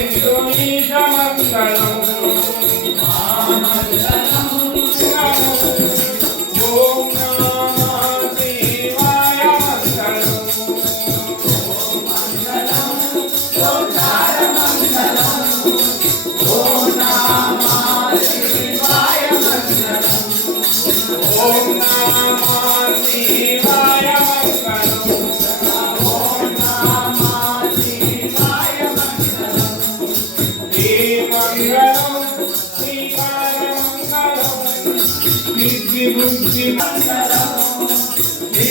Sri Sri Sri Sri Sri বুদ্ধি বুদ্ধি মাতারা বুদ্ধি